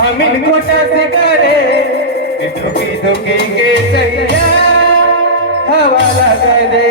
हमिल कोटा से करे दुखी दुखी के सैया हवा लगा दे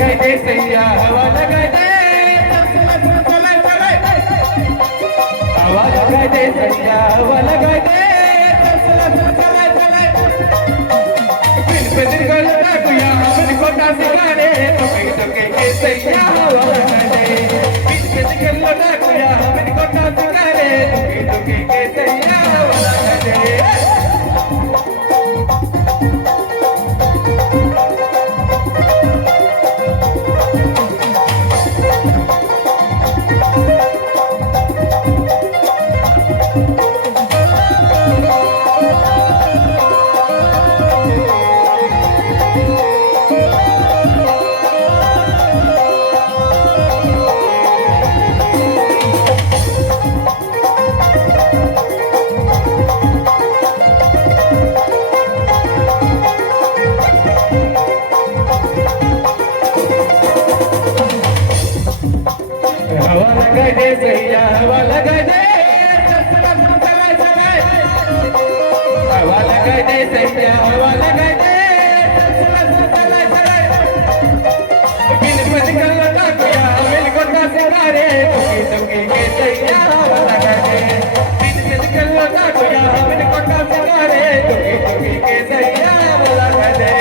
हवा लगा दे हवा लगा दे सैया हवा लगा दे बिन पे दिल को लगा कुया बिन कोटा सिखाने तो के सैया हवा लगा दे बिन पे दिल को लगा कुया बिन कोटा सिखाने तो के सैया हवा लगा दे सैया हवा लगा दे हवा लगा दे सैया हवा लगा दे बिन पतिकल लगा कुया मिल कोटा सितारे दुखी के सैया हवा लगा दे बिन पतिकल लगा कुया मिल कोटा सितारे दुखी के सैया हवा लगा दे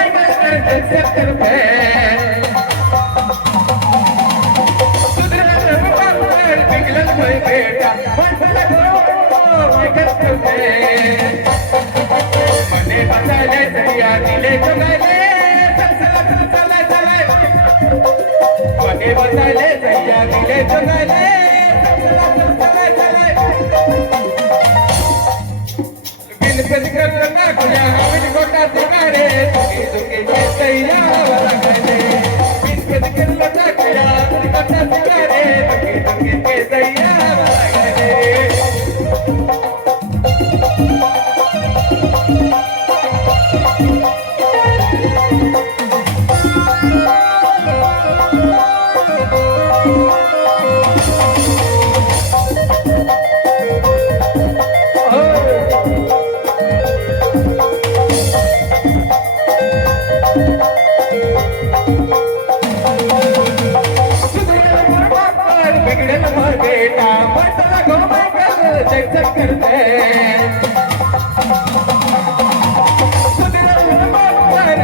चक्कर पे बिगलन में बेटा मने बसाले सैया दिले तो गले मने बसाले सैया दिले तो गले बिन पतिकर लगा कुया बिन कोटा सिंगारे दुखी के सैया हवा लगा दे बिन पतिकर लगा कुया बिन कोटा सिंगारे दुखी के सैया हवा लगा दे बेटा बटला घूम कर चक्कर पे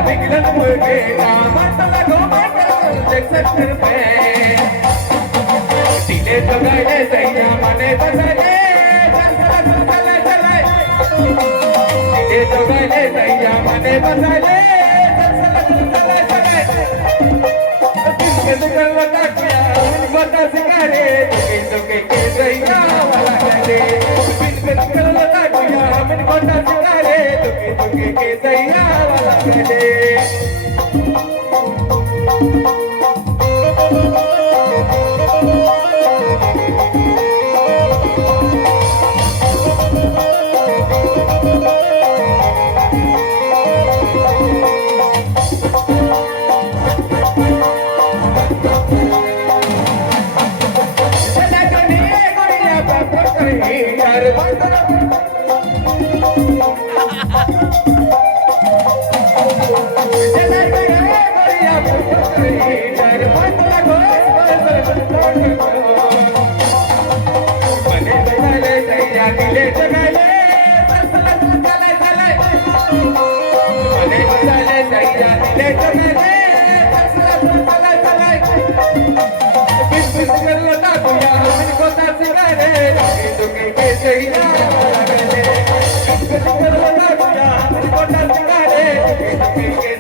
बिगड़न बेटा बटला घूम कर चक्कर पे दिले तो गए सैया मने बसले दिले तो गए सैया मने बसले बता सिखारे दुखी के सैया हवा लगा दे बिन पतिकर लगा कुया बिन कोटा सिखारे दुखी के सैया हवा लगा दे Thank you.